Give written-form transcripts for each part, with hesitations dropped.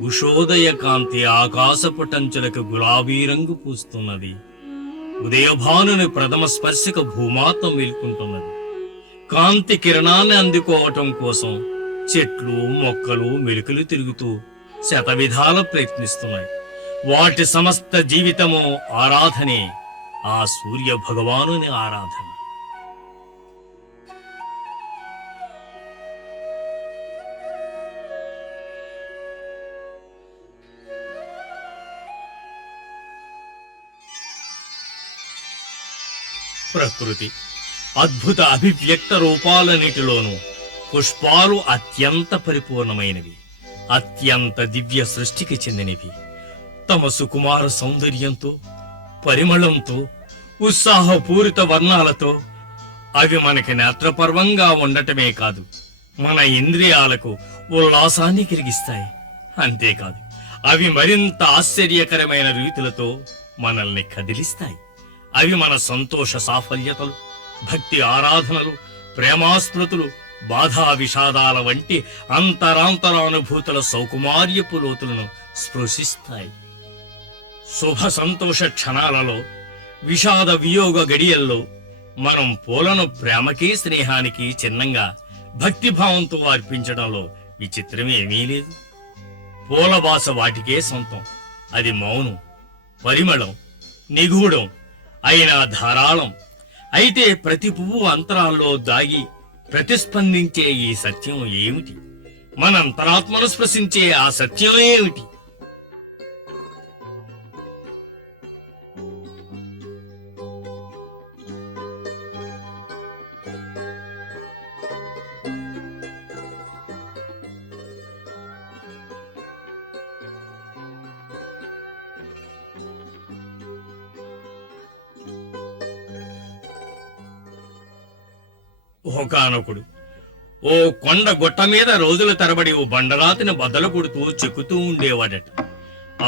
ఉషోదయ కాంతి ఆకాశపుటంచులకు గులాబీ రంగు పూస్తున్నది. ఉదయభానుని ప్రథమ స్పర్శకు భూమాత మేల్కుంటున్నది. కాంతి కిరణాన్ని అందుకోవటం కోసం చెట్లు మొక్కలు మెలుకలు తిరుగుతూ శతవిధాల ప్రయత్నిస్తున్నాయి. వాటి సమస్త జీవితము ఆరాధనే ఆ సూర్య భగవానుని ఆరాధన. ప్రకృతి అద్భుత అభివ్యక్త రూపాలన్నిటిలోనూ పుష్పాలు అత్యంత పరిపూర్ణమైనవి, అత్యంత దివ్య సృష్టికి చెందినవి. తమ సుకుమార సౌందర్యంతో, పరిమళంతో, ఉత్సాహపూరిత వర్ణాలతో అవి మనకి నేత్రపర్వంగా ఉండటమే కాదు, మన ఇంద్రియాలకు ఉల్లాసాన్ని కలిగిస్తాయి. అంతేకాదు, అవి మరింత ఆశ్చర్యకరమైన రీతులతో మనల్ని కదిలిస్తాయి. అవి మన సంతోష సాఫల్యతలు, భక్తి ఆరాధనలు, ప్రేమాస్మృతులు, బాధా విషాదాల వంటి అంతరాంతరానుభూతుల సౌకుమార్యపు లోతులను స్పృశిస్తాయి. శుభ సంతోష క్షణాలలో, విషాద వియోగ గడియల్లో మనం పూలను ప్రేమకి స్నేహానికి చిహ్నంగా భక్తిభావంతో అర్పించడంలో విచిత్రమేమీ లేదు. పూల భాష వాటికే సొంతం. అది మౌనం, పరిమళం, నిగూఢం అయినా ధారాళం. అయితే ప్రతి పువ్వు అంతరాల్లో దాగి ప్రతిస్పందించే ఈ సత్యం ఏమిటి? మన అంతరాత్మను స్పృశించే ఆ సత్యం ఏమిటి? ఒకానొకడు ఓ కొండ గుట్ట మీద రోజుల తరబడి ఓ బండరాతిని బద్దలు కొడుతూ చెక్కుతూ ఉండేవాడట.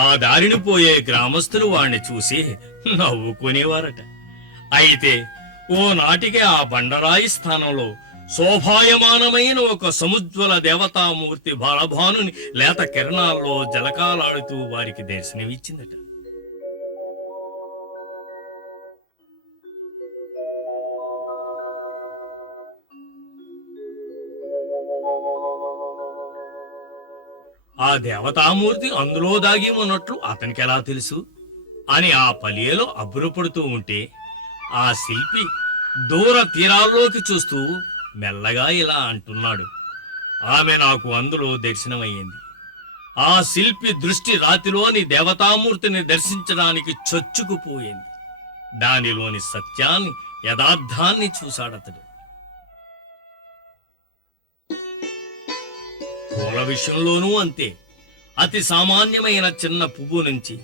ఆ దారిని పోయే గ్రామస్తులు వాణ్ణి చూసి నవ్వుకునేవారట. అయితే ఓ నాటికి ఆ బండరాయి స్థానంలో శోభాయమానమైన ఒక సముజ్వల దేవతామూర్తి బాలభానుని లేత కిరణాల్లో జలకాలాడుతూ వారికి దర్శనమిచ్చిందట. ఆ దేవతామూర్తి అందులో దాగి ఉన్నట్లు అతనికెలా తెలుసు అని ఆ పలియలో అబ్బురపడుతూ ఉంటే, ఆ శిల్పి దూర తీరాల్లోకి చూస్తూ మెల్లగా ఇలా అంటున్నాడు. ఆమె నాకు అందులో దర్శనమయ్యింది. ఆ శిల్పి దృష్టి రాతిలోని దేవతామూర్తిని దర్శించడానికి చొచ్చుకుపోయింది. దానిలోని సత్యాన్ని, యథార్థాన్ని చూశాడతడు. పూల విషయంలోనూ అంతే. అతి సామాన్యమైన చిన్న పువ్వు నుంచి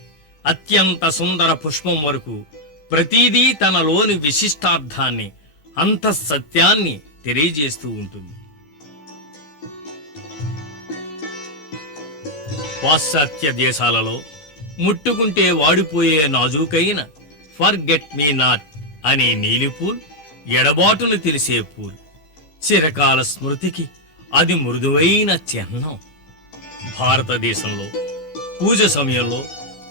అత్యంత సుందర పుష్పం వరకు ప్రతిదీ తనలోని విశిష్టార్థాన్ని, అంతఃసత్యాన్ని తెలియజేస్తూ ఉంటుంది. పాశ్చాత్య దేశాలలో ముట్టుకుంటే వాడిపోయే నాజూకైన ఫర్గెట్ మీ నాట్ అనే నీలిపూల్ ఎడబాటును తెలిసే పూలు. చిరకాల స్మృతికి అది మృదువైన చిహ్నం. భారతదేశంలో పూజ సమయంలో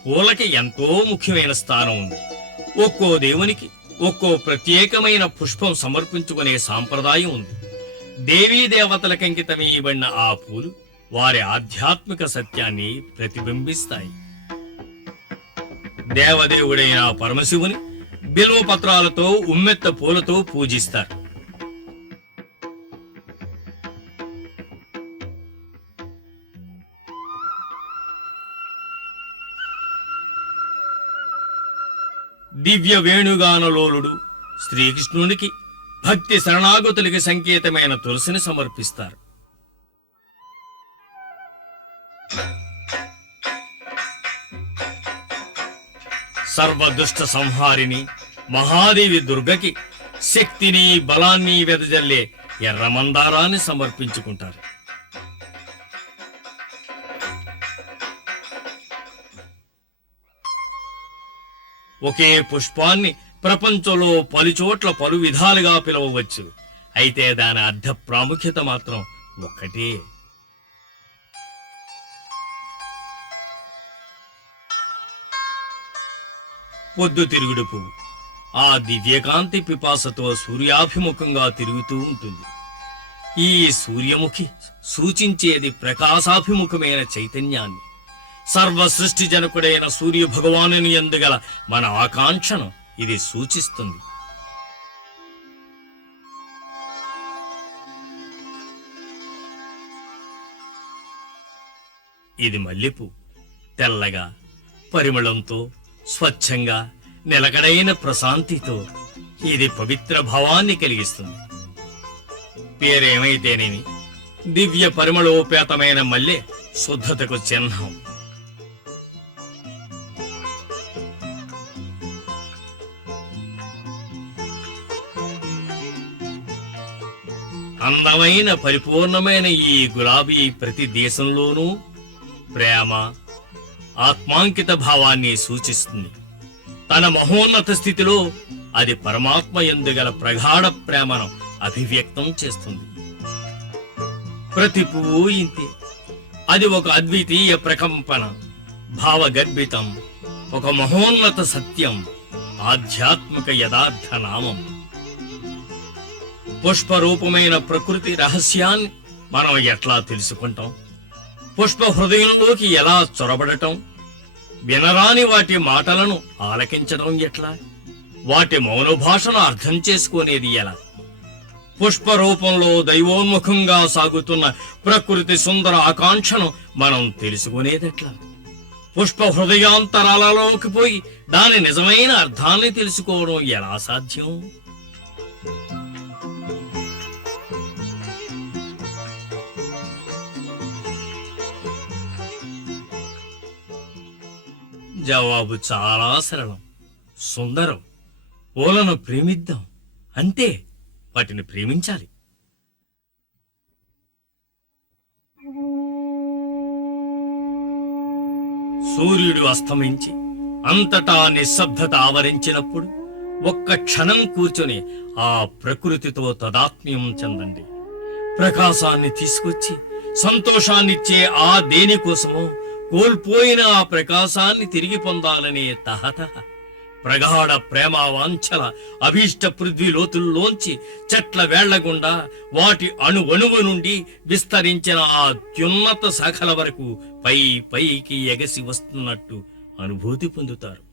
పూలకి ఎంతో ముఖ్యమైన స్థానం ఉంది. ఒక్కో దేవునికి ఒక్కో ప్రత్యేకమైన పుష్పం సమర్పించుకునే సాంప్రదాయం ఉంది. దేవీ దేవతలకు అంకితమయ్యబడిన ఆ పూలు వారి ఆధ్యాత్మిక సత్యాన్ని ప్రతిబింబిస్తాయి. దేవదేవుడైన పరమశివుని బిల్వ పత్రాలతో, ఉమ్మెత్త పూలతో పూజిస్తారు. దివ్య వేణుగానలోలుడు శ్రీకృష్ణునికి భక్తి శరణాగతులకి సంకేతమైన తులసిని సమర్పిస్తారు. సర్వదుష్ట సంహారిని మహాదేవి దుర్గకి శక్తిని, బలాన్ని వెదజల్లే ఎర్రమందారాన్ని సమర్పించుకుంటారు. ఒకే పుష్పాన్ని ప్రపంచంలో పలుచోట్ల పలు విధాలుగా పిలవవచ్చు. అయితే దాని అర్థ ప్రాముఖ్యత మాత్రం ఒక్కటే. పొద్దుతిరుగుడు పువ్వు ఆ దివ్యకాంతి పిపాసతో సూర్యాభిముఖంగా తిరుగుతూ ఉంటుంది. ఈ సూర్యముఖి సూచించేది ప్రకాశాభిముఖమైన చైతన్యాన్ని, సర్వ సృష్టి జనకుడైన సూర్య భగవానుని యందుగల మన ఆకాంక్షను ఇది సూచిస్తుంది. ఇది మల్లెపూ, తెల్లగా, పరిమళంతో, స్వచ్ఛంగా, నిలకడైన ప్రశాంతితో ఇది పవిత్ర భావాన్ని కలిగిస్తుంది. పేరేమైతేనేమి, దివ్య పరిమళోపేతమైన మల్లె శుద్ధతకు చిహ్నం. అందమైన పరిపూర్ణమైన ఈ గులాబీ ప్రతి దేశంలోనూ ప్రేమ, ఆత్మాంకిత భావాన్ని సూచిస్తుంది. తన మహోన్నత స్థితిలో అది పరమాత్మ యందుగల ప్రగాఢ ప్రేమను అభివ్యక్తం చేస్తుంది. ప్రతి పువ్వు ఇంతే, అది ఒక అద్వితీయ ప్రకంపన, భావగర్భితం, ఒక మహోన్నత సత్యం, ఆధ్యాత్మిక యథార్థ నామం. పుష్పరూపమైన ప్రకృతి రహస్యాన్ని మనం ఎట్లా తెలుసుకుంటాం? పుష్ప హృదయంలోకి ఎలా చొరబడటం? వినరాని వాటి మాటలను ఆలకించడం ఎట్లా? వాటి మౌన భాషను అర్థం చేసుకునేది ఎలా? పుష్ప రూపంలో దైవోన్ముఖంగా సాగుతున్న ప్రకృతి సుందర ఆకాంక్షను మనం తెలుసుకునేదెట్లా? పుష్ప హృదయాంతరాలలోకి పోయి దాని నిజమైన అర్థాన్ని తెలుసుకోవడం ఎలా సాధ్యం? జవాబు చాలా సరళం, సుందరం. పూలను ప్రేమిద్దాం, అంతే. వాటిని ప్రేమించాలి. సూర్యుడు అస్తమించి అంతటా నిశ్శబ్దత ఆవరించినప్పుడు ఒక్క క్షణం కూర్చొని ఆ ప్రకృతితో తదాత్మ్యం చెందండి. ప్రకాశాన్ని తీసుకొచ్చి సంతోషాన్నిచ్చే ఆ దేనికోసమో కోల్పోయిన ఆ ప్రకాశాన్ని తిరిగి పొందాలనే తహతహ, ప్రగాఢ ప్రేమావాంఛల అభీష్ట పృథ్వీ లోతుల్లోంచి చెట్ల వేళ్లగుండా వాటి అణువణువు నుండి విస్తరించిన ఆ అత్యున్నత శాఖల వరకు పైకి ఎగసి వస్తున్నట్టు అనుభూతి పొందుతారు.